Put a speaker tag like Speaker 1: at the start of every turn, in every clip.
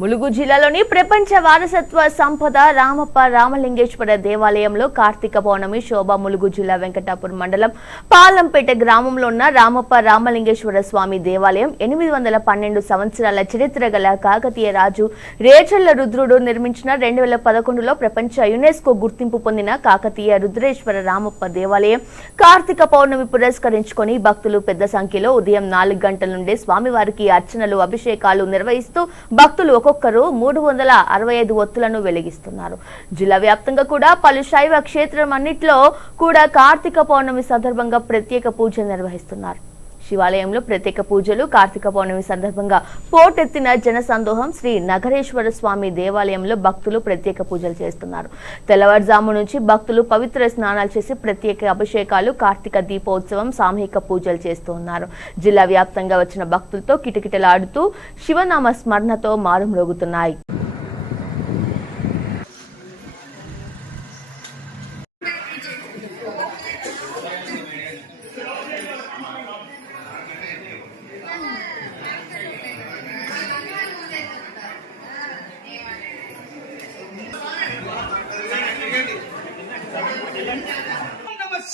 Speaker 1: ములుగు జిల్లాలోని ప్రపంచ వారసత్వ సంపద రామప్ప రామలింగేశ్వర దేవాలయంలో కార్తీక పౌర్ణమి శోభ ములుగు జిల్లా వెంకటాపురం మండలం పాలంపేట గ్రామంలో ఉన్న రామప్ప రామలింగేశ్వర స్వామి దేవాలయం ఎనిమిది వందల పన్నెండు సంవత్సరాల చరిత్ర గల కాకతీయ రాజు రేచల్ల రుద్రుడు నిర్మించిన రెండు వేల పదకొండులో ప్రపంచ యునెస్కో గుర్తింపు పొందిన కాకతీయ రుద్రేశ్వర రామప్ప దేవాలయం కార్తీక పౌర్ణమి పురస్కరించుకొని భక్తులు పెద్ద సంఖ్యలో ఉదయం నాలుగు గంటల నుండి స్వామివారికి అర్చనలు అభిషేకాలు నిర్వహిస్తూ భక్తులు ఒక ఒక్కొక్కరు మూడు వందల అరవై ఐదు ఒత్తులను వెలిగిస్తున్నారు. జిల్లా వ్యాప్తంగా కూడా పలు శైవ క్షేత్రం అన్నిట్లో కూడా కార్తీక పౌర్ణమి సందర్భంగా ప్రత్యేక పూజలు నిర్వహిస్తున్నారు. శివాలయంలో ప్రత్యేక పూజలు కార్తీక పౌర్ణమి సందర్భంగా పోటెత్తిన జన సందోహం శ్రీ నగరేశ్వర స్వామి దేవాలయంలో భక్తులు ప్రత్యేక పూజలు చేస్తున్నారు. తెల్లవారుజాము నుంచి భక్తులు పవిత్ర స్నానాలు చేసి ప్రత్యేక అభిషేకాలు కార్తీక దీపోత్సవం సామూహిక పూజలు చేస్తూ ఉన్నారు. జిల్లా వ్యాప్తంగా వచ్చిన భక్తులతో కిటకిటలాడుతూ శివనామ స్మరణతో మారుమ్రోగుతున్నాయి.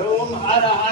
Speaker 2: Om
Speaker 3: Hara